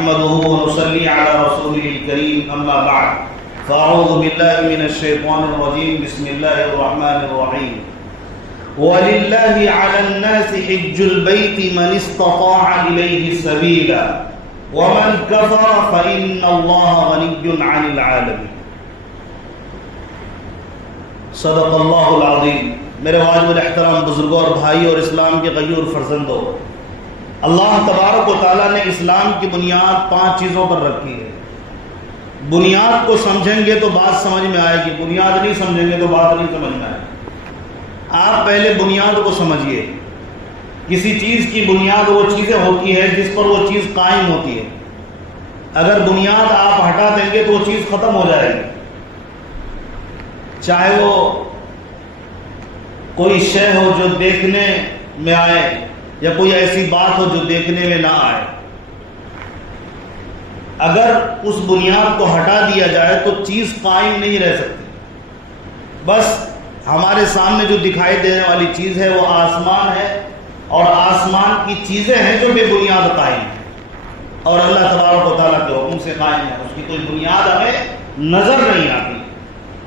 نحمده ونصلي على رسوله الكريم أما بعد فأعوذ بالله من الشيطان الرجيم بسم الله الرحمن الرحيم ولله على الناس حج البيت من استطاع إليه سبيلا ومن كفر فإن الله غني عن العالمين صدق اللہ العظیم۔ میرے واجب الاحترام بزرگوں اور بھائیوں اور اسلام کے غیور فرزندوں، اللہ تبارک و تعالیٰ نے اسلام کی بنیاد 5 چیزوں پر رکھی ہے۔ بنیاد کو سمجھیں گے تو بات سمجھ میں آئے گی، بنیاد نہیں سمجھیں گے تو بات نہیں سمجھ میں آئے گی۔ آپ پہلے بنیاد کو سمجھیے۔ کسی چیز کی بنیاد وہ چیزیں ہوتی ہے جس پر وہ چیز قائم ہوتی ہے۔ اگر بنیاد آپ ہٹا دیں گے تو وہ چیز ختم ہو جائے گی، چاہے وہ کوئی شے ہو جو دیکھنے میں آئے یا کوئی ایسی بات ہو جو دیکھنے میں نہ آئے۔ اگر اس بنیاد کو ہٹا دیا جائے تو چیز قائم نہیں رہ سکتی۔ بس ہمارے سامنے جو دکھائی دینے والی چیز ہے وہ آسمان ہے، اور آسمان کی چیزیں ہیں جو بے بنیاد قائم ہیں، اور اللہ تبارک و تعالیٰ کے حکم سے قائم ہے۔ اس کی کوئی بنیاد ہمیں نظر نہیں آتی،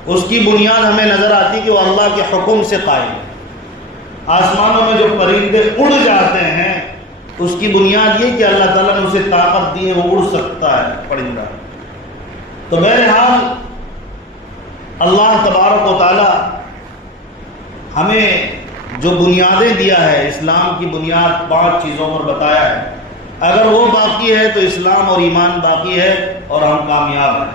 اس کی بنیاد ہمیں نظر آتی کہ وہ اللہ کے حکم سے قائم ہے۔ آسمانوں میں جو پرندے اڑ جاتے ہیں اس کی بنیاد یہ کہ اللہ تعالیٰ نے اسے طاقت دی ہے، وہ اڑ سکتا ہے پرندہ۔ تو بہرحال اللہ تبارک و تعالیٰ ہمیں جو بنیادیں دیا ہے، اسلام کی بنیاد 5 چیزوں پر بتایا ہے۔ اگر وہ باقی ہے تو اسلام اور ایمان باقی ہے اور ہم کامیاب ہیں،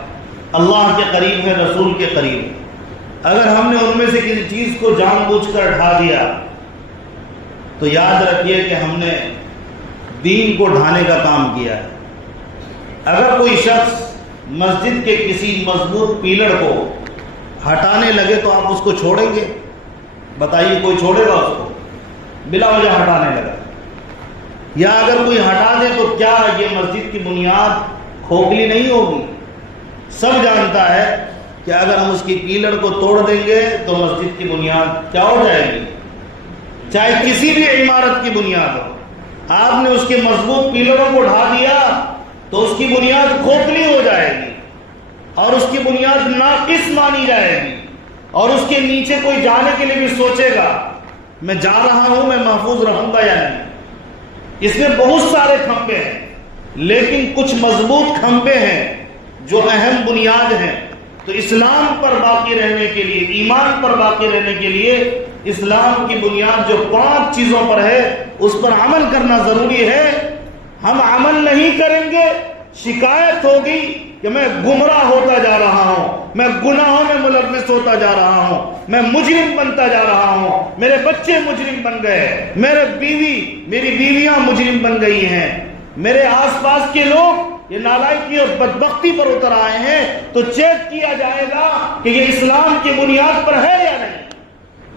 اللہ کے قریب ہے، رسول کے قریب ہے۔ اگر ہم نے ان میں سے کسی چیز کو جان بوجھ کر ڈھا دیا تو یاد رکھیے کہ ہم نے دین کو ڈھانے کا کام کیا ہے۔ اگر کوئی شخص مسجد کے کسی مضبوط پیلر کو ہٹانے لگے تو آپ اس کو چھوڑیں گے؟ بتائیے، کوئی چھوڑے گا اس کو؟ بلا وجہ ہٹانے لگا، یا اگر کوئی ہٹا دے تو کیا یہ مسجد کی بنیاد کھوکھلی نہیں ہوگی؟ سب جانتا ہے کہ اگر ہم اس کی پیلر کو توڑ دیں گے تو مسجد کی بنیاد کیا ہو جائے گی؟ چاہے کسی بھی عمارت کی بنیاد ہو، آپ نے اس کے مضبوط پیلروں کو ڈھا دیا تو اس کی بنیاد کھوکھلی ہو جائے گی، اور اس کی بنیاد ناقص مانی جائے گی، اور اس کے نیچے کوئی جانے کے لیے بھی سوچے گا میں جا رہا ہوں، میں محفوظ رہوں گا یا نہیں۔ اس میں بہت سارے کھمبے ہیں، لیکن کچھ مضبوط کھمبے ہیں جو اہم بنیاد ہیں۔ تو اسلام پر باقی رہنے کے لیے، ایمان پر باقی رہنے کے لیے اسلام کی بنیاد جو 5 چیزوں پر ہے اس پر عمل کرنا ضروری ہے۔ ہم عمل نہیں کریں گے، شکایت ہوگی کہ میں گمراہ ہوتا جا رہا ہوں، میں گناہوں میں ملوث ہوتا جا رہا ہوں، میں مجرم بنتا جا رہا ہوں، میرے بچے مجرم بن گئے، میری بیویاں مجرم بن گئی ہیں، میرے آس پاس کے لوگ یہ نالائکی اور بدبختی پر اتر آئے ہیں۔ تو چیک کیا جائے گا کہ یہ اسلام کی بنیاد پر ہے یا نہیں۔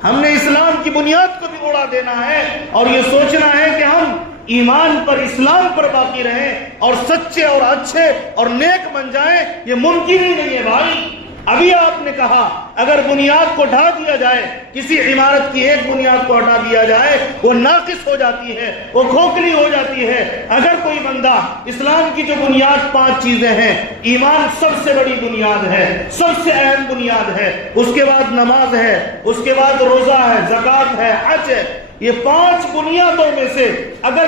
ہم نے اسلام کی بنیاد کو بھی اڑا دینا ہے اور یہ سوچنا ہے کہ ہم ایمان پر، اسلام پر باقی رہیں اور سچے اور اچھے اور نیک بن جائیں۔ یہ ممکن ہی نہیں ہے بھائی۔ ابھی آپ نے کہا اگر بنیاد کو ڈھا دیا جائے، کسی عمارت کی ایک بنیاد کو ہٹا دیا جائے، وہ ناقص ہو جاتی ہے، وہ کھوکھلی ہو جاتی ہے۔ اگر کوئی بندہ اسلام کی جو بنیاد 5 چیزیں ہیں، ایمان سب سے بڑی بنیاد ہے، سب سے اہم بنیاد ہے، اس کے بعد نماز ہے، اس کے بعد روزہ ہے، زکوٰۃ ہے، حج ہے، یہ 5 بنیادوں میں سے اگر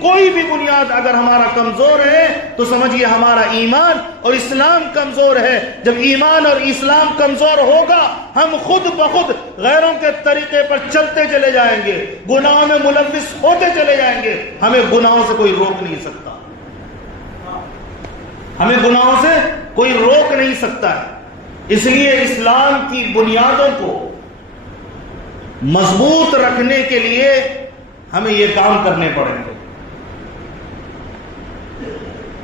کوئی بھی بنیاد اگر ہمارا کمزور ہے تو سمجھیے ہمارا ایمان اور اسلام کمزور ہے۔ جب ایمان اور اسلام کمزور ہوگا ہم خود بخود غیروں کے طریقے پر چلتے چلے جائیں گے، گناہوں میں ملوث ہوتے چلے جائیں گے، ہمیں گناہوں سے کوئی روک نہیں سکتا، ہمیں گناہوں سے کوئی روک نہیں سکتا ہے۔ اس لیے اسلام کی بنیادوں کو مضبوط رکھنے کے لیے ہمیں یہ کام کرنے پڑیں گے۔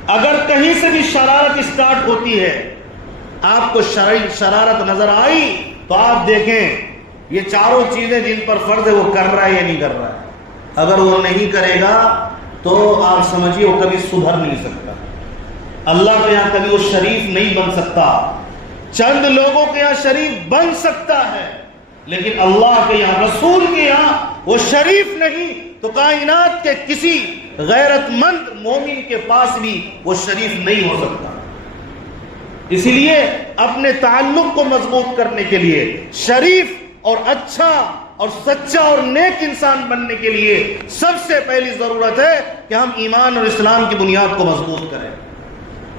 اگر کہیں سے بھی شرارت اسٹارٹ ہوتی ہے، آپ کو شرارت نظر آئی تو آپ دیکھیں یہ 4 چیزیں جن پر فرض ہے وہ کر رہا ہے یا نہیں کر رہا ہے۔ اگر وہ نہیں کرے گا تو آپ سمجھیے وہ کبھی سدھر نہیں سکتا، اللہ کے یہاں کبھی وہ شریف نہیں بن سکتا۔ چند لوگوں کے یہاں شریف بن سکتا ہے، لیکن اللہ کے یہاں، رسول کے یہاں وہ شریف نہیں۔ تو کائنات کے کسی غیرت مند مومن کے پاس بھی وہ شریف نہیں ہو سکتا۔ اسی لیے اپنے تعلق کو مضبوط کرنے کے لیے، شریف اور اچھا اور سچا اور نیک انسان بننے کے لیے سب سے پہلی ضرورت ہے کہ ہم ایمان اور اسلام کی بنیاد کو مضبوط کریں۔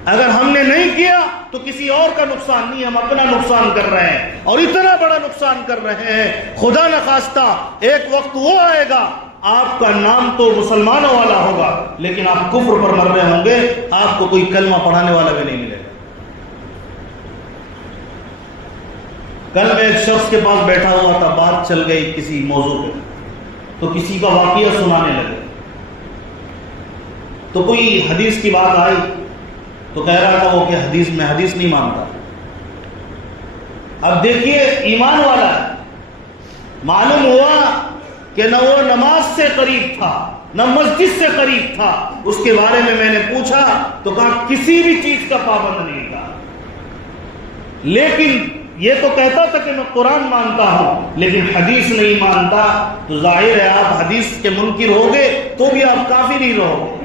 اگر ہم نے نہیں کیا تو کسی اور کا نقصان نہیں، ہم اپنا نقصان کر رہے ہیں، اور اتنا بڑا نقصان کر رہے ہیں خدا نخواستہ ایک وقت وہ آئے گا آپ کا نام تو مسلمانوں والا ہوگا لیکن آپ کفر پر مر رہے ہوں گے، آپ کو کوئی کلمہ پڑھانے والا بھی نہیں ملے گا۔ کل میں ایک شخص کے پاس بیٹھا ہوا تھا، بات چل گئی کسی موضوع پہ، تو کسی کا واقعہ سنانے لگے، تو کوئی حدیث کی بات آئی تو کہہ رہا تھا وہ کہ میں حدیث نہیں مانتا۔ اب دیکھیے ایمان والا ہے، معلوم ہوا کہ نہ وہ نماز سے قریب تھا نہ مسجد سے قریب تھا۔ اس کے بارے میں نے پوچھا تو کہا کسی بھی چیز کا پابند نہیں تھا، لیکن یہ تو کہتا تھا کہ میں قرآن مانتا ہوں لیکن حدیث نہیں مانتا۔ تو ظاہر ہے آپ حدیث کے منکر ہوگے تو بھی آپ کافر ہی رہو گے۔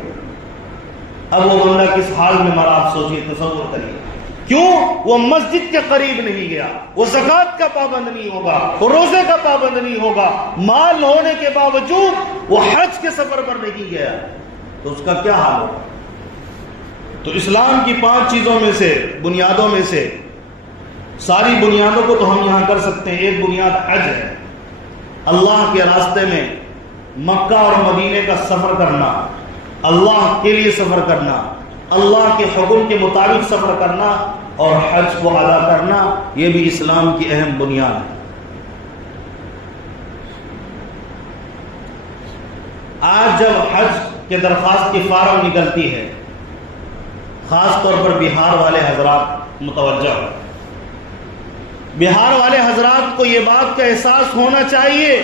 اب وہ بندہ کس حال میں مرا آپ سوچیے، تصور کریے۔ کیوں؟ وہ مسجد کے قریب نہیں گیا، وہ زکوٰۃ کا پابند نہیں ہوگا، وہ روزے کا پابند نہیں ہوگا، مال ہونے کے باوجود وہ حج کے سفر پر نہیں گیا، تو اس کا کیا حال ہوگا؟ تو اسلام کی 5 چیزوں میں سے، بنیادوں میں سے، ساری بنیادوں کو تو ہم یہاں کر سکتے ہیں۔ ایک بنیاد حج ہے، اللہ کے راستے میں مکہ اور مدینے کا سفر کرنا، اللہ کے لیے سفر کرنا، اللہ کے حکم کے مطابق سفر کرنا اور حج کو ادا کرنا، یہ بھی اسلام کی اہم بنیاد ہے۔ آج جب حج کے درخواست کی فارم نکلتی ہے، خاص طور پر بہار والے حضرات متوجہ ہو، بہار والے حضرات کو یہ بات کا احساس ہونا چاہیے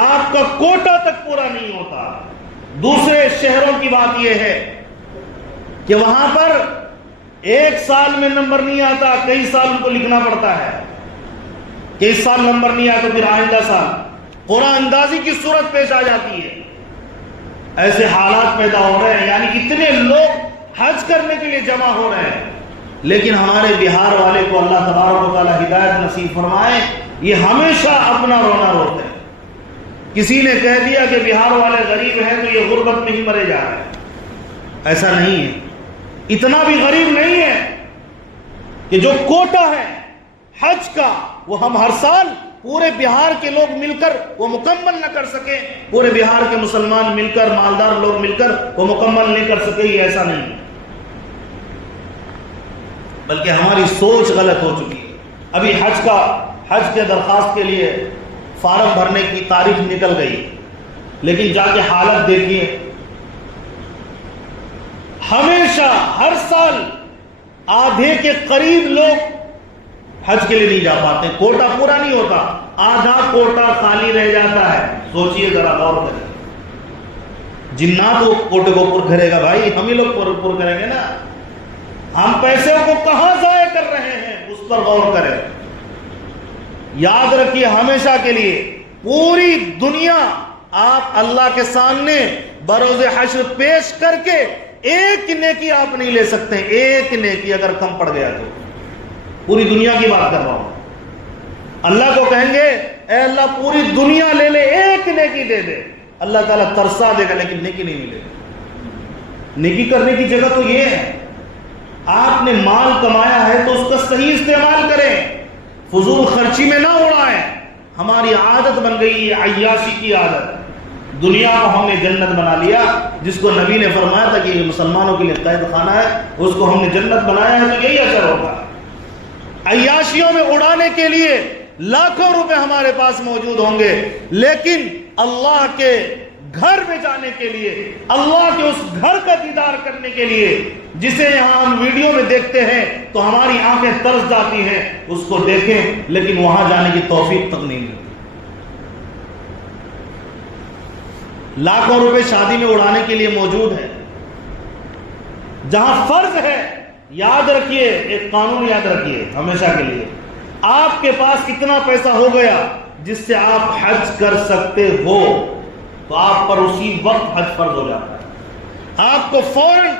آپ کا کوٹا تک پورا نہیں ہوتا۔ دوسرے شہروں کی بات یہ ہے کہ وہاں پر 1 سال میں نمبر نہیں آتا، کئی سال ان کو لکھنا پڑتا ہے، کہ اس سال نمبر نہیں آیا تو پھر آئندہ سال قرآن اندازی کی صورت پیش آ جاتی ہے۔ ایسے حالات پیدا ہو رہے ہیں، یعنی اتنے لوگ حج کرنے کے لیے جمع ہو رہے ہیں، لیکن ہمارے بہار والے کو اللہ تبارک و تعالی ہدایت نصیب فرمائے، یہ ہمیشہ اپنا رونا روتے ہیں۔ کسی نے کہہ دیا کہ بہار والے غریب ہیں تو یہ غربت میں ہی مرے جا رہے ہیں، ایسا نہیں ہے، اتنا بھی غریب نہیں ہے کہ جو کوٹا ہے حج کا وہ ہم ہر سال پورے بہار کے لوگ مل کر وہ مکمل نہ کر سکیں، پورے بہار کے مسلمان مل کر، مالدار لوگ مل کر وہ مکمل نہیں کر سکے، یہ ایسا نہیں ہے، بلکہ ہماری سوچ غلط ہو چکی ہے۔ ابھی حج کے درخواست کے لیے فارم بھرنے کی تاریخ نکل گئی، لیکن جا کے حالت دیکھیے، ہمیشہ ہر سال آدھے کے قریب لوگ حج کے لیے نہیں جا پاتے، کوٹا پورا نہیں ہوتا، آدھا کوٹا خالی رہ جاتا ہے۔ سوچئے ذرا، غور کریں، جنات وہ کوٹے کو پر کرے گا بھائی، ہم ہی لوگ پر کریں گے نا، ہم پیسے کو کہاں ضائع کر رہے ہیں اس پر غور کریں۔ یاد رکھیے ہمیشہ کے لیے، پوری دنیا آپ اللہ کے سامنے بروز حشر پیش کر کے ایک نیکی آپ نہیں لے سکتے، ایک نیکی اگر کم پڑ گیا تو، پوری دنیا کی بات کر رہا ہوں، اللہ کو کہیں گے اے اللہ پوری دنیا لے لے، ایک نیکی دے دے، اللہ تعالیٰ ترسا دے گا لیکن نیکی نہیں ملے گی۔ نیکی کرنے کی جگہ تو یہ ہے، آپ نے مال کمایا ہے تو اس کا صحیح استعمال کریں، فضول خرچی میں نہ اڑائیں۔ ہماری عادت بن گئی ہے عیاشی کی عادت، دنیا کو ہم نے جنت بنا لیا، جس کو نبی نے فرمایا تھا کہ یہ مسلمانوں کے لیے قید خانہ ہے، اس کو ہم نے جنت بنایا ہے، تو یہی اثر ہوگا۔ عیاشیوں میں اڑانے کے لیے لاکھوں روپے ہمارے پاس موجود ہوں گے، لیکن اللہ کے گھر میں جانے کے لیے، اللہ کے اس گھر کا دیدار کرنے کے لیے جسے یہاں ہم ویڈیو میں دیکھتے ہیں تو ہماری آنکھیں ترس جاتی ہیں، اس کو دیکھیں لیکن وہاں جانے کی توفیق تک نہیں ملتی۔ لاکھوں روپے شادی میں اڑانے کے لیے موجود ہے، جہاں فرض ہے، یاد رکھیے، ایک قانون یاد رکھیے ہمیشہ کے لیے، آپ کے پاس کتنا پیسہ ہو گیا جس سے آپ حج کر سکتے ہو، تو آپ پر اسی وقت حج فرض ہو جاتا ہے. آپ کو فوراً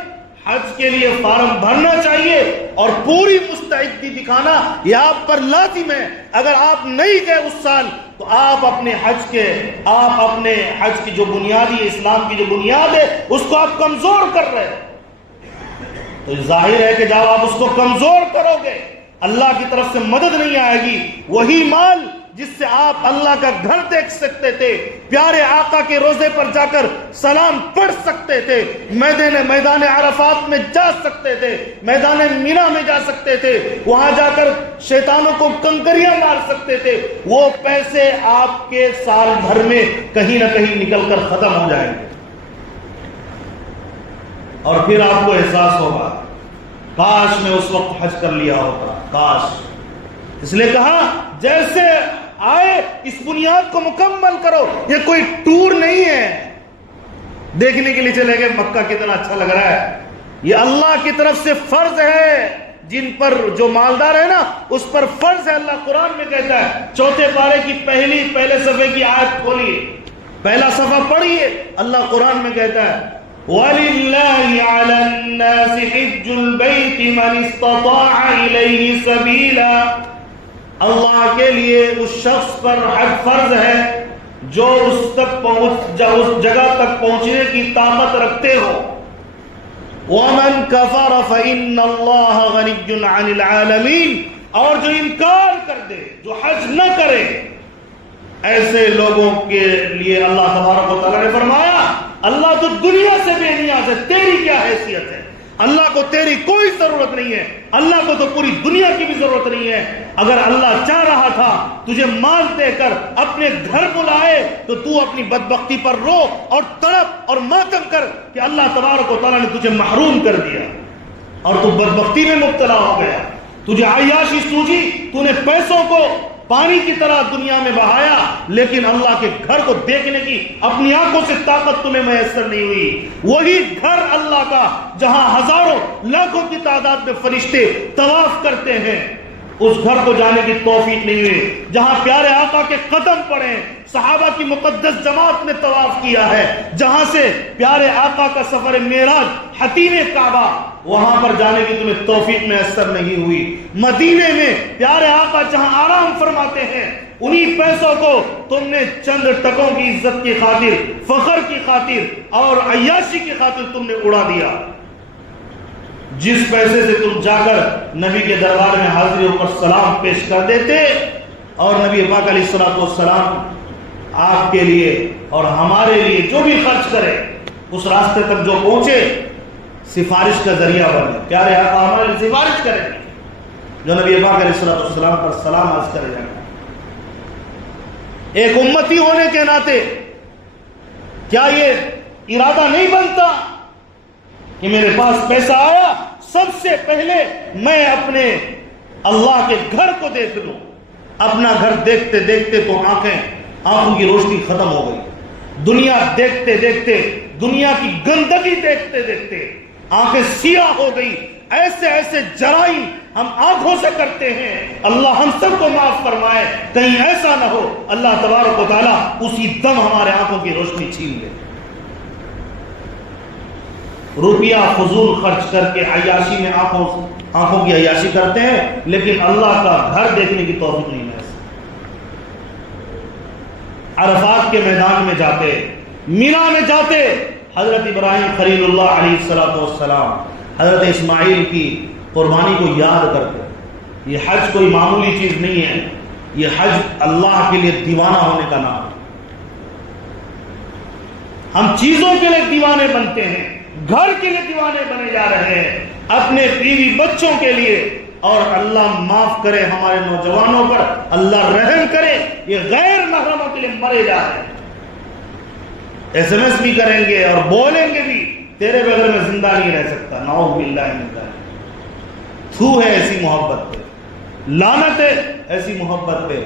حج کے لیے فارم بھرنا چاہیے اور پوری مستعدی دکھانا یہ آپ پر لازم ہے. اگر آپ نہیں گئے اس سال تو آپ اپنے حج کی جو بنیادی اسلام کی جو بنیاد ہے اس کو آپ کمزور کر رہے ہیں. تو ظاہر ہے کہ جب آپ اس کو کمزور کرو گے اللہ کی طرف سے مدد نہیں آئے گی. وہی مال جس سے آپ اللہ کا گھر دیکھ سکتے تھے, پیارے آقا کے روزے پر جا کر سلام پڑھ سکتے تھے, میدان عرفات میں جا سکتے تھے, میدان مینا میں جا سکتے تھے, وہاں جا کر شیطانوں کو کنکریاں مار سکتے تھے, وہ پیسے آپ کے سال بھر میں کہیں نہ کہیں نکل کر ختم ہو جائیں گے. اور پھر آپ کو احساس ہوگا کاش میں اس وقت حج کر لیا ہوتا, کاش. اس لیے کہا جیسے آئے اس بنیاد کو مکمل کرو. یہ کوئی ٹور نہیں ہے دیکھنے کے لیے چلے گئے مکہ کتنا اچھا لگ رہا ہے. یہ اللہ کی طرف سے فرض ہے. جن پر جو مالدار ہے نا اس پر فرض ہے. اللہ قرآن میں کہتا ہے, چوتھے پارے کی پہلے صفحے کی آیت کھولیے, پہلا صفحہ پڑھیے. اللہ قرآن میں کہتا ہے وَلِلَّهِ عَلَى النَّاسِ حِجُّ الْبَيْتِ مَنِ اسْتَطَاعَ إِلَيْهِ سَبِيلًا. اللہ کے لیے اس شخص پر حج فرض ہے جو اس جگہ تک پہنچنے کی طاقت رکھتے ہو. وَمَنْ كَفَرَ فَإِنَّ اللَّهَ غَنِيٌّ عَنِ الْعَالَمِينَ. اور جو انکار کر دے, جو حج نہ کرے, ایسے لوگوں کے لیے اللہ تبارک و تعالیٰ نے فرمایا اللہ تو دنیا سے بے نیاز ہے, تیری کیا حیثیت ہے. اللہ کو تیری کوئی ضرورت نہیں ہے, اللہ کو تو پوری دنیا کی بھی ضرورت نہیں ہے. اگر اللہ چاہ رہا تھا تجھے مال دے کر اپنے گھر بلائے تو تو اپنی بدبختی پر رو اور تڑپ اور ماتم کر کہ اللہ تبارک و تعالیٰ نے تجھے محروم کر دیا اور تو بدبختی میں مبتلا ہو گیا. تجھے عیاشی سوجی, تو نے پیسوں کو پانی کی طرح دنیا میں بہایا, لیکن اللہ کے گھر کو دیکھنے کی اپنی آنکھوں سے طاقت تمہیں میسر نہیں ہوئی. وہی گھر اللہ کا جہاں ہزاروں لاکھوں کی تعداد میں فرشتے طواف کرتے ہیں, اس گھر کو جانے کی توفیق نہیں ہوئی. جہاں پیارے آقا کے قدم پڑے, صحابہ کی مقدس جماعت نے طواف کیا ہے, جہاں سے پیارے آقا کا سفر معراج حتیم کعبہ, وہاں پر جانے کی تمہیں توفیق میسر نہیں ہوئی. مدینے میں پیارے آقا جہاں آرام فرماتے ہیں, انہی پیسوں کو تم نے چند ٹکوں کی عزت کی خاطر, فخر کی خاطر اور عیاشی کی خاطر تم نے اڑا دیا. جس پیسے سے تم جا کر نبی کے دربار میں حاضری ہو کر سلام پیش کر دیتے اور نبی پاک علیہ الصلوۃ والسلام آپ کے لیے اور ہمارے لیے جو بھی خرچ کرے اس راستے تک جو پہنچے سفارش کا ذریعہ بنے. پیارے آقا ہمارے لیے سفارش کریں جو نبی پاک علیہ الصلوۃ والسلام پر سلام عرض کرے جائیں. ایک امتی ہونے کے ناطے کیا یہ ارادہ نہیں بنتا کہ میرے پاس پیسہ آیا سب سے پہلے میں اپنے اللہ کے گھر کو دیکھ لوں. اپنا گھر دیکھتے دیکھتے تو آنکھوں کی روشنی ختم ہو گئی. دنیا دیکھتے دیکھتے, دنیا کی گندگی دیکھتے دیکھتے آنکھیں سیاہ ہو گئی. ایسے ایسے جرائم ہم آنکھوں سے کرتے ہیں, اللہ ہم سب کو معاف فرمائے. کہیں ایسا نہ ہو اللہ تبارک و تعالیٰ اسی دم ہمارے آنکھوں کی روشنی چھین لے. روپیہ فضول خرچ کر کے عیاشی میں آنکھوں کی عیاشی کرتے ہیں, لیکن اللہ کا گھر دیکھنے کی توفیق نہیں ہے. عرفات کے میدان میں جاتے, مینا میں جاتے, حضرت ابراہیم خلیل اللہ علیہ الصلوۃ والسلام, حضرت اسماعیل کی قربانی کو یاد کرتے. یہ حج کوئی معمولی چیز نہیں ہے, یہ حج اللہ کے لیے دیوانہ ہونے کا نام ہے. ہم چیزوں کے لیے دیوانے بنتے ہیں, گھر کے لیے دیوانے بنے جا رہے ہیں, اپنے بیوی بچوں کے لیے. اور اللہ معاف کرے ہمارے نوجوانوں پر, اللہ رحم کرے, یہ غیر محرموں کے لیے مرے جا رہے ہیں. ایس ایم ایس بھی کریں گے اور بولیں گے بھی, تیرے بغیر میں زندہ نہیں رہ سکتا. نعوذ باللہ من ذالک. تھو ہے ایسی محبت پہ, لعنت ہے ایسی محبت پہ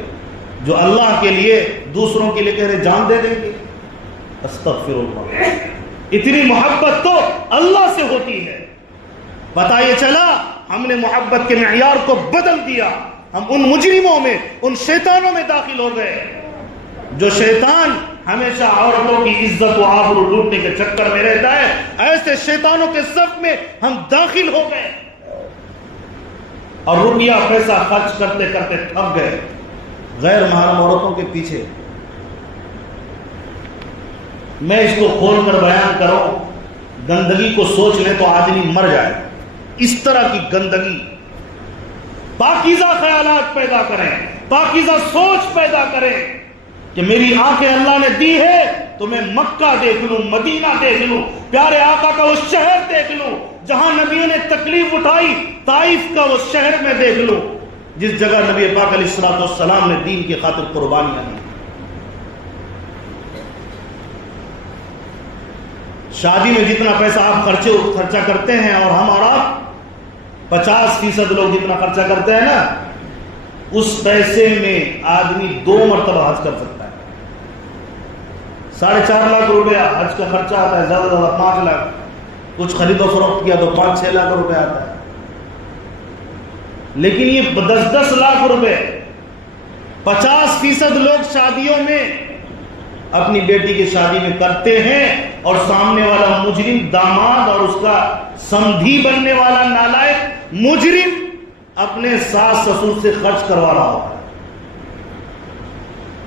جو اللہ کے لیے دوسروں کے لیے کہہ رہے جان دے دیں گے. استغفر اللہ. اتنی محبت تو اللہ سے ہوتی ہے. پتہ یہ چلا ہم نے محبت کے معیار کو بدل دیا. ہم ان مجرموں میں, ان شیطانوں میں داخل ہو گئے جو شیطان ہمیشہ عورتوں کی عزت و آبرو لوٹنے کے چکر میں رہتا ہے. ایسے شیطانوں کے صف میں ہم داخل ہو گئے اور روپیہ پیسہ خرچ کرتے کرتے تھک گئے غیر محرم عورتوں کے پیچھے. میں اس کو کھول کر بیان کروں, گندگی کو سوچ لیں تو آدمی مر جائے. اس طرح کی گندگی. پاکیزہ خیالات پیدا کریں, پاکیزہ سوچ پیدا کریں کہ میری آنکھیں اللہ نے دی ہے تو میں مکہ دیکھ لوں, مدینہ دیکھ لوں, پیارے آقا کا وہ شہر دیکھ لوں جہاں نبیوں نے تکلیف اٹھائی, طائف کا وہ شہر میں دیکھ لوں جس جگہ نبی پاک علیہ الصلوۃ والسلام نے دین کی خاطر قربانیاں دی. شادی میں جتنا پیسہ آپ خرچہ کرتے ہیں اور ہم اور آپ 50% لوگ جتنا خرچہ کرتے ہیں نا, اس پیسے میں آدمی 2 مرتبہ حج کر سکتا ہے. 4.5 لاکھ روپیہ حج کا خرچہ آتا ہے, زیادہ سے زیادہ 5 لاکھ. کچھ خرید و فروخت کیا تو 5-6 لاکھ روپے آتا ہے. لیکن یہ 10-10 لاکھ روپے 50% لوگ شادیوں میں اپنی بیٹی کی شادی میں کرتے ہیں اور سامنے والا مجرم داماد اور اس کا سمدھی بننے والا نالائق مجرم اپنے ساس سسر سے خرچ کروا رہا ہوتا ہے.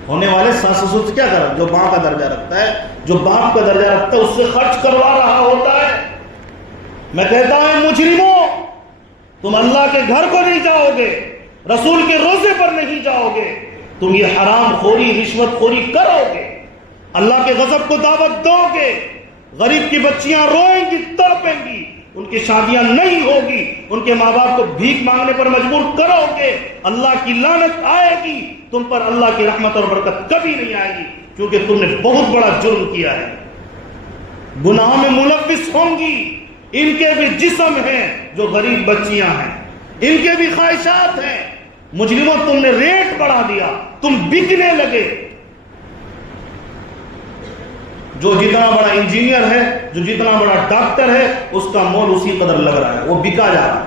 ہونے والے ساس سسر سے کیا کر رہا ہے؟ جو ماں کا درجہ رکھتا ہے, جو باپ کا درجہ رکھتا ہے, اس سے خرچ کروا رہا ہوتا ہے. میں کہتا ہوں مجرموں, تم اللہ کے گھر کو نہیں جاؤ گے, رسول کے روزے پر نہیں جاؤ گے, تم یہ حرام خوری رشوت خوری کرو گے, اللہ کے غضب کو دعوت دو گے, غریب کی بچیاں روئیں گی, تڑپیں گی, ان کی شادیاں نہیں ہوگی, ان کے ماں باپ کو بھیک مانگنے پر مجبور کرو گے, اللہ کی لعنت آئے گی تم پر, اللہ کی رحمت اور برکت کبھی نہیں آئے گی کیونکہ تم نے بہت بڑا جرم کیا ہے. گناہوں میں ملوث ہوں گی. ان کے بھی جسم ہیں جو غریب بچیاں ہیں, ان کے بھی خواہشات ہیں. مجرموں تم نے ریٹ بڑھا دیا, تم بکنے لگے. جو جتنا بڑا انجینئر ہے, جو جتنا بڑا ڈاکٹر ہے, اس کا مول اسی قدر لگ رہا ہے, وہ بکا جا رہا ہے.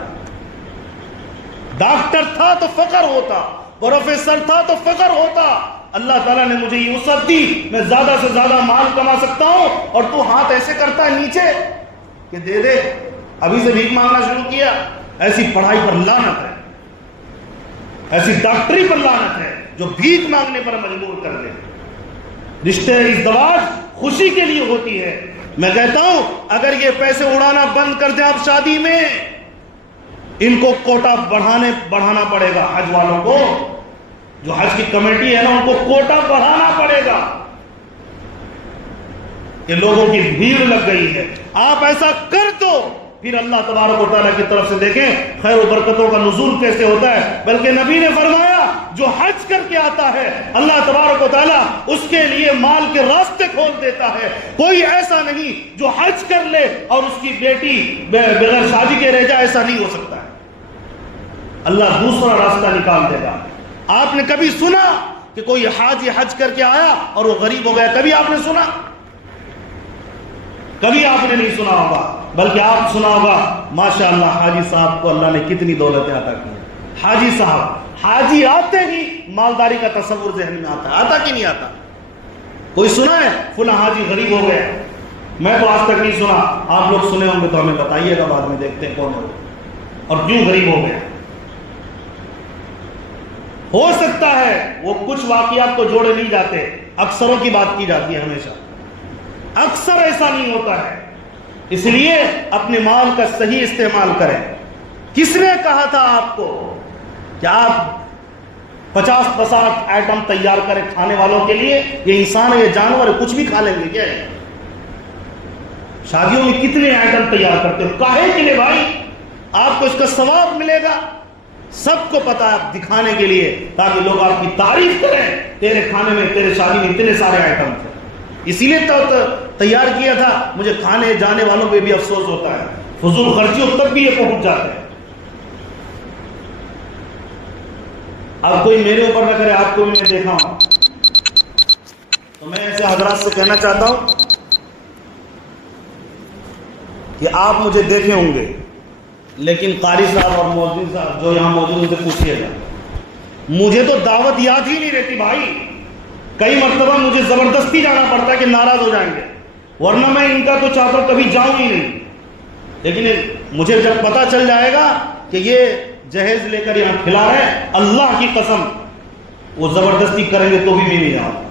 ڈاکٹر تھا تو فخر ہوتا, پروفیسر تھا تو فخر ہوتا. اللہ تعالیٰ نے مجھے یہ وسعت دی, میں زیادہ سے زیادہ مال کما سکتا ہوں, اور تو ہاتھ ایسے کرتا ہے نیچے کہ دے دے, ابھی سے بھیک مانگنا شروع کیا. ایسی پڑھائی پر لعنت ہے, ایسی ڈاکٹری پر لعنت ہے جو بھیک مانگنے پر مجبور کر دے. رشتے ازدواج خوشی کے لیے ہوتی ہے. میں کہتا ہوں اگر یہ پیسے اڑانا بند کر دیں آپ شادی میں, ان کو کوٹا بڑھانا پڑے گا. حج والوں کو, جو حج کی کمیٹی ہے نا, ان کو کوٹا بڑھانا پڑے گا کہ لوگوں کی بھیڑ لگ گئی ہے. آپ ایسا کر دو, پھر اللہ تبارک و تعالیٰ کی طرف سے دیکھیں خیر و برکتوں کا نزول کیسے ہوتا ہے. بلکہ نبی نے فرمایا جو حج کر کے آتا ہے اللہ تبارک و تعالیٰ اس کے لیے مال کے راستے کھول دیتا ہے. کوئی ایسا نہیں جو حج کر لے اور اس کی بیٹی بغیر شادی کے رہ جائے, ایسا نہیں ہو سکتا ہے. اللہ دوسرا راستہ نکال دے گا. آپ نے کبھی سنا کہ کوئی حاجی حج کر کے آیا اور وہ غریب ہو گیا؟ کبھی آپ نے سنا؟ کبھی آپ نے نہیں سنا ہوگا, بلکہ آپ سنا ہوگا ماشاءاللہ حاجی صاحب کو اللہ نے کتنی دولتیں عطا کی. حاجی صاحب, حاجی آتے ہی مالداری کا تصور ذہن میں آتا ہے. آتا کہ نہیں آتا؟ کوئی سنا ہے فلاں حاجی غریب ہو گیا؟ میں تو آج تک نہیں سنا. آپ لوگ سنے ہوں گے تو ہمیں بتائیے گا, بعد میں دیکھتے ہیں کون ہے اور کیوں غریب ہو گیا. ہو سکتا ہے وہ کچھ واقعات کو جوڑے نہیں جاتے, اکثروں کی بات کی جاتی ہے ہمیشہ. اکثر ایسا نہیں ہوتا ہے. اس لیے اپنے مال کا صحیح استعمال کریں. کس نے کہا تھا آپ کو کہ آپ 50-50 آئٹم تیار کریں کھانے والوں کے لیے؟ یہ انسان ہے, یہ جانور ہے, کچھ بھی کھا لیں گے کیا ہے؟ شادیوں میں کتنے آئٹم تیار کرتے ہو, کاہے کے لیے بھائی؟ آپ کو اس کا ثواب ملے گا, سب کو پتا ہے, دکھانے کے لیے, تاکہ لوگ آپ کی تعریف کریں. تیرے کھانے میں, تیرے شادی میں اتنے سارے آئٹم تھے, اسی لیے تو تیار کیا تھا. مجھے کھانے جانے والوں پہ بھی افسوس ہوتا ہے, فضول خرچیوں تک بھی یہ پہنچ جاتے ہیں. اب کوئی میرے اوپر نہ کرے, آپ کو بھی میں دیکھا ہوں, تو میں ایسے حضرات سے کہنا چاہتا ہوں کہ آپ مجھے دیکھے ہوں گے, لیکن قاری صاحب اور مولوی صاحب جو یہاں موجود ان سے پوچھیے گا, مجھے تو دعوت یاد ہی نہیں رہتی بھائی. کئی مرتبہ مجھے زبردستی جانا پڑتا ہے کہ ناراض ہو جائیں گے، ورنہ میں ان کا تو چاہتا ہوں کبھی جاؤں ہی نہیں، لیکن مجھے جب پتا چل جائے گا کہ یہ جہیز لے کر یہاں کھلا رہے ہیں، اللہ کی قسم وہ زبردستی کریں گے تو بھی میں نہیں جاؤں۔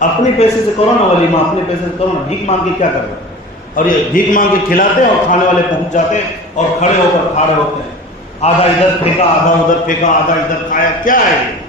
اپنے پیسے سے کرو نا ولیمہ، اپنے پیسے سے کرو نا، بھیک مانگ کے کیا کر رہے ہیں؟ اور یہ بھیک مانگ کے کھلاتے ہیں اور کھانے والے پہنچ جاتے ہیں اور کھڑے ہو کر کھا رہے ہوتے ہیں، آدھا ادھر پھینکا، آدھا ادھر پھینکا، آدھا ادھر کھایا، کیا ہے یہ؟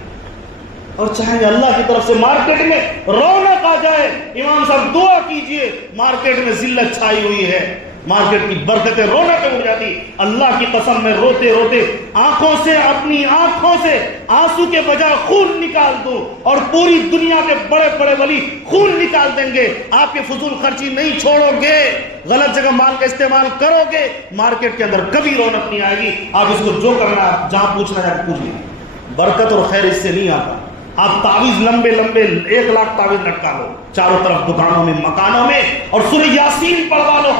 اور چاہے اللہ کی طرف سے مارکیٹ میں رونق آ جائے، امام صاحب دعا کیجئے، مارکیٹ میں ذلت چھائی ہوئی ہے، مارکیٹ کی برکتیں رونقیں اڑ جاتی، اللہ کی قسم میں روتے روتے آنکھوں سے، اپنی آنکھوں سے آنسو کے بجائے خون نکال دوں اور پوری دنیا کے بڑے بڑے ولی خون نکال دیں گے، آپ کے فضول خرچی نہیں چھوڑو گے، غلط جگہ مال کا استعمال کرو گے، مارکیٹ کے اندر کبھی رونق نہیں آئے گی۔ آپ اس کو جو کرنا ہے جہاں پوچھنا جا کے پوچھ لیں، برکت اور خیر اس سے نہیں آتا۔ آپ تعویذ لمبے لمبے 1 لاکھ تعویذ لٹکا لو چاروں طرف دکانوں میں، مکانوں میں، اور سورہ یاسین پڑھوا لو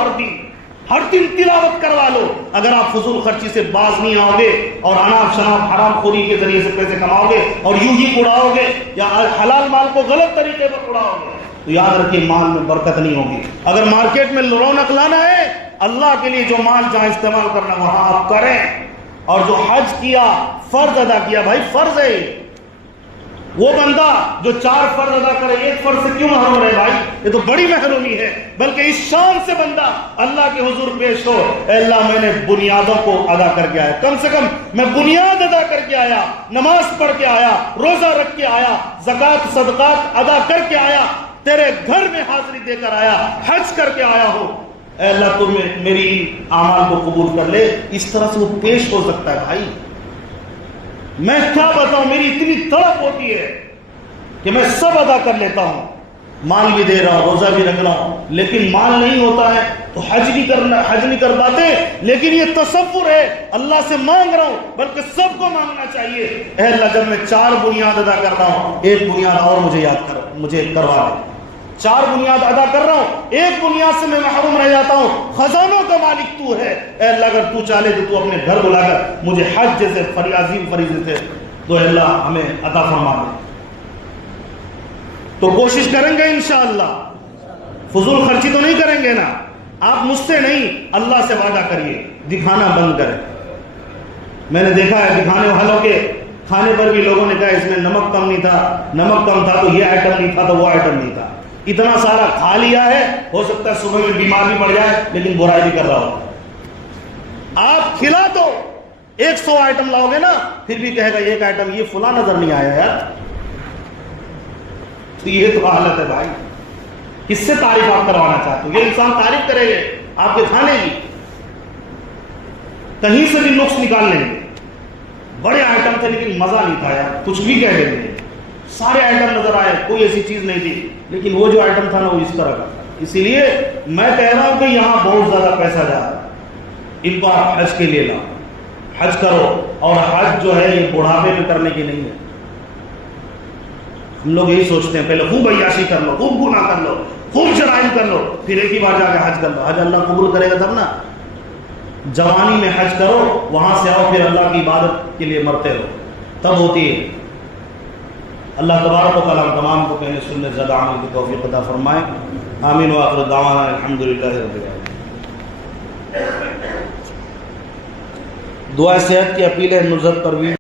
ہر دن تلاوت کروا لو، اگر آپ فضول خرچی سے باز نہیں آؤ گے اور اناپ شناپ حرام خوری کے ذریعے سے پیسے کماؤ گے اور یوں ہی اڑاؤ گے یا حلال مال کو غلط طریقے پر اڑاؤ گے تو یاد رکھیے مال میں برکت نہیں ہوگی۔ اگر مارکیٹ میں رونق لانا ہے، اللہ کے لیے جو مال جہاں استعمال کرنا وہاں آپ کریں، اور جو حج کیا، فرض ادا کیا، بھائی فرض ہے، وہ بندہ جو 4 فرض ادا کرے 1 فرض سے کیوں محروم رہے بھائی؟ یہ تو بڑی محرومی ہے، بلکہ اس شان سے بندہ اللہ کے حضور پیش ہو، اے اللہ میں نے بنیادوں کو ادا کر کے آیا، کم سے کم میں بنیاد ادا کر کے آیا، نماز پڑھ کے آیا، روزہ رکھ کے آیا، زکوٰۃ صدقات ادا کر کے آیا، تیرے گھر میں حاضری دے کر آیا، حج کر کے آیا ہو، اے اللہ تو میری اعمال کو قبول کر لے۔ اس طرح سے وہ پیش ہو سکتا ہے بھائی۔ میں کیا بتاؤں، میری اتنی تڑپ ہوتی ہے کہ میں سب ادا کر لیتا ہوں، مال بھی دے رہا ہوں، روزہ بھی رکھ رہا ہوں، لیکن مال نہیں ہوتا ہے تو حج نہیں کر پاتے۔ لیکن یہ تصور ہے اللہ سے مانگ رہا ہوں، بلکہ سب کو مانگنا چاہیے، اے اللہ جب میں 4 بنیاد ادا کر رہا ہوں، 1 بنیاد اور مجھے کروا دے، 4 بنیاد ادا کر رہا ہوں، 1 بنیاد سے میں محروم رہ جاتا ہوں، خزانوں کا مالک تو ہے، اے اللہ اگر تو چاہے تو اپنے گھر بلا کر مجھے حج جیسے عظیم فریضے سے تو اے اللہ ہمیں عطا فرما دے۔ تو کوشش کریں گے انشاءاللہ، فضول خرچی تو نہیں کریں گے نا، آپ مجھ سے نہیں اللہ سے وعدہ کریے، دکھانا بند کریں۔ میں نے دیکھا ہے دکھانے والوں کے کھانے پر بھی لوگوں نے کہا اس میں نمک کم نہیں تھا، نمک کم تھا تو یہ آئٹم نہیں تھا تو وہ آئٹم نہیں تھا، اتنا سارا کھا لیا ہے، ہو سکتا ہے صبح میں بیمار بھی پڑ جائے لیکن برائی بھی کر رہا ہو۔ آپ کھلا تو 100 آئٹم لاؤ گے نا، پھر بھی کہے گا 1 آئٹم یہ فلاں نظر نہیں آیا یار، تو یہ تو حالت ہے بھائی۔ کس سے تعریف آپ کروانا چاہتے ہو؟ یہ انسان تعریف کرے گے آپ کے کھانے کی، کہیں سے بھی نقص نکال لیں گے، بڑے آئٹم تھے لیکن مزہ نہیں تھا یار، کچھ بھی کہہ دیں گے، سارے آئٹم نظر آئے، کوئی ایسی چیز نہیں تھی، لیکن وہ جو آئٹم تھا نا وہ اس طرح کا تھا۔ اسی لیے میں کہہ رہا ہوں کہ یہاں بہت زیادہ پیسہ جا رہا ہے، ان کو آپ حج کے لیے لاؤ، حج کرو، اور حج جو ہے یہ بڑھاپے میں کرنے کی نہیں ہے۔ ہم لوگ یہی سوچتے ہیں پہلے خوب عیاشی کر لو، خوب گناہ کر لو، خوب جرائم کر لو، پھر ایک ہی بار جا کے حج کر لو، حج اللہ قبول کرے گا تب نا۔ جوانی میں حج کرو، وہاں سے آؤ، پھر اللہ کی عبادت کے لیے مرتے رہو، تب ہوتی ہے۔ اللہ تبارک و تعالیٰ تمام کو کہنے سننے زیادہ عمل کی توفیق عطا فرمائے، آمین وآخر دعوانا الحمدللہ رب العالمین۔ دعا صحت کی اپیل ہے، نصرت پروین